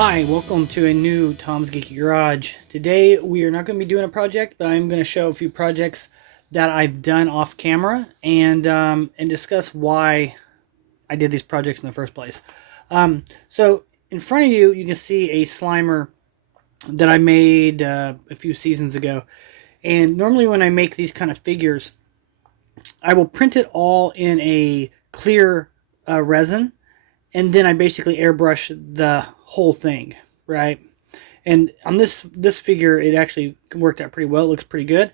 Hi, welcome to a new Tom's Geeky Garage. Today we are not going to be doing a project, but I'm going to show a few projects that I've done off camera and discuss why I did these projects in the first place. So in front of you, you can see a Slimer that I made a few seasons ago. And normally when I make these kind of figures, I will print it all in a clear resin, and then I basically airbrush the whole thing, right? And on this figure, it actually worked out pretty well. It looks pretty good.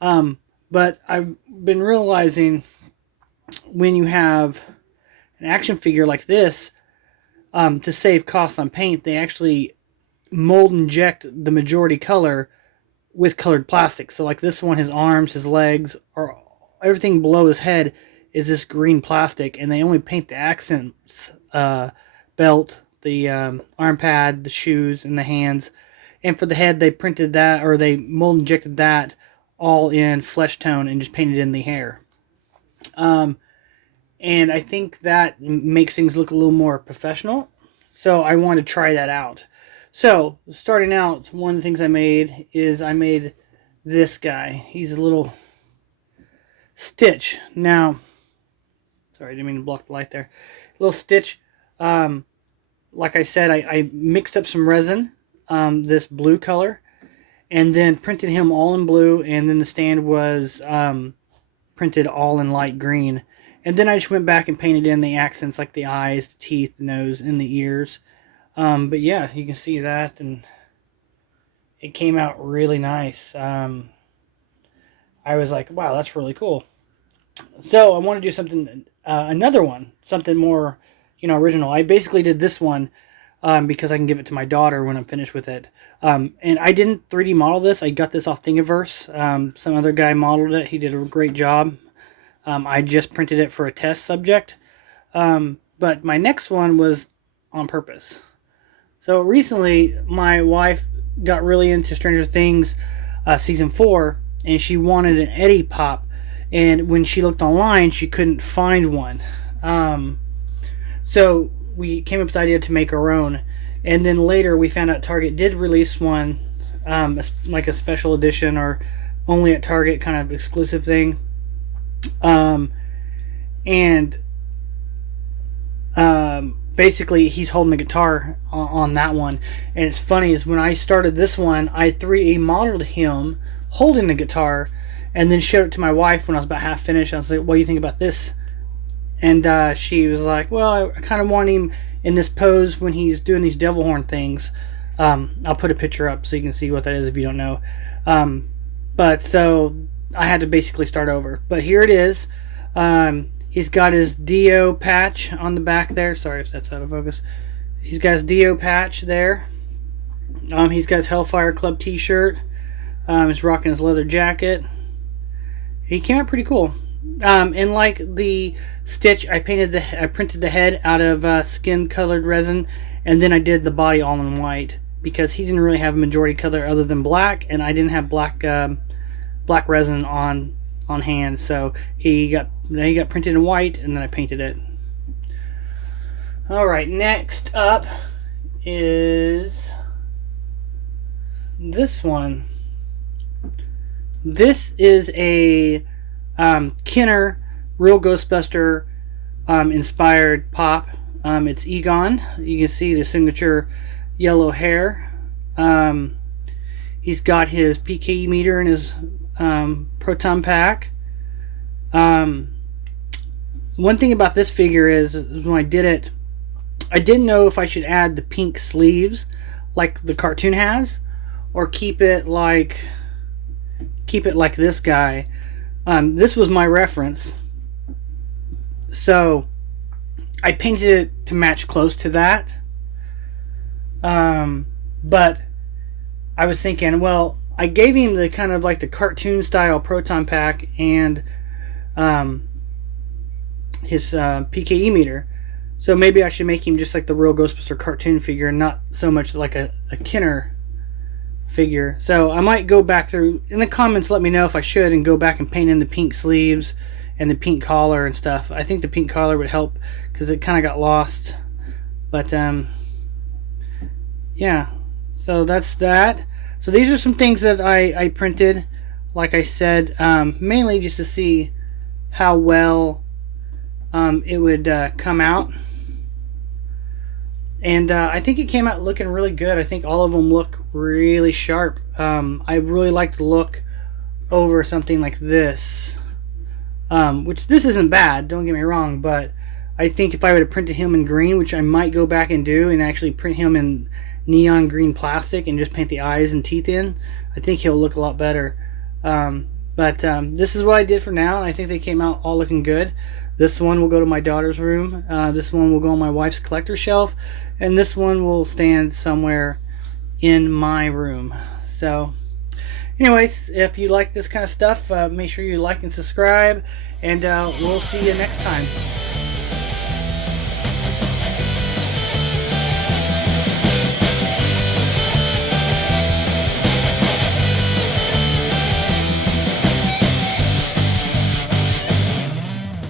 But I've been realizing when you have an action figure like this, to save costs on paint, they actually mold inject the majority color with colored plastic. So like this one, his arms, his legs, or everything below his head is this green plastic, and they only paint the accents, belt, the arm pad, the shoes, and the hands. And for the head, they printed that, or they mold injected that all in flesh tone and just painted in the hair. And I think that makes things look a little more professional. So I wanted to try that out. So starting out, one of the things I made is I made this guy. He's a little Stitch. Now, sorry, I didn't mean to block the light there. Little Stitch. Like I said, I mixed up some resin, this blue color, and then printed him all in blue, and then the stand was printed all in light green. And then I just went back and painted in the accents like the eyes, the teeth, the nose, and the ears. But yeah, you can see that, and it came out really nice. I was like, wow, that's really cool. So I want to do something, another one, something more, original. I basically did this one because I can give it to my daughter when I'm finished with it. And I didn't 3D model this. I got this off Thingiverse. Some other guy modeled it. He did a great job. I just printed it for a test subject. But my next one was on purpose. So recently, my wife got really into Stranger Things Season 4, and she wanted an Eddie Pop. And when she looked online, she couldn't find one. So we came up with the idea to make our own. And then later we found out Target did release one, like a special edition or only at Target kind of exclusive thing. Basically he's holding the guitar on that one. And it's funny is when I started this one, I 3D modeled him holding the guitar and then showed it to my wife when I was about half finished. I was like, what do you think about this? And she was like, well, I kind of want him in this pose when he's doing these devil horn things. I'll put a picture up so you can see what that is if you don't know. But so I had to basically start over. But here it is. He's got his Dio patch on the back there. Sorry if that's out of focus. He's got his Dio patch there. He's got his Hellfire Club t-shirt. He's rocking his leather jacket. He came out pretty cool. And like the Stitch, I printed the head out of skin colored resin, and then I did the body all in white because he didn't really have a majority color other than black, and I didn't have black resin on hand, so he got printed in white, and then I painted it. All right, next up is this one. This is a Kenner Real Ghostbuster inspired pop. It's Egon. You can see the signature yellow hair. He's got his PKE meter in his proton pack. One thing about this figure is when I did it, I didn't know if I should add the pink sleeves like the cartoon has, or keep it like this guy. This was my reference, so I painted it to match close to that. But I was thinking, well, I gave him the kind of like the cartoon style proton pack and his PKE meter, so maybe I should make him just like the Real Ghostbuster cartoon figure, and not so much like a Kenner figure. So I might go back through in the comments, let me know if I should, and go back and paint in the pink sleeves and the pink collar and stuff. I think the pink collar would help because it kind of got lost. But yeah, so that's that. So these are some things that I printed, like I said, mainly just to see how well it would come out. And I think it came out looking really good. I think all of them look really sharp. I really like the look over something like this, which this isn't bad, don't get me wrong, but I think if I would have printed him in green, which I might go back and do, and actually print him in neon green plastic and just paint the eyes and teeth in, I think he'll look a lot better. But this is what I did for now, and I think they came out all looking good. This one will go to my daughter's room. This one will go on my wife's collector shelf, and this one will stand somewhere in my room. So anyways, if you like this kind of stuff, make sure you like and subscribe, and we'll see you next time.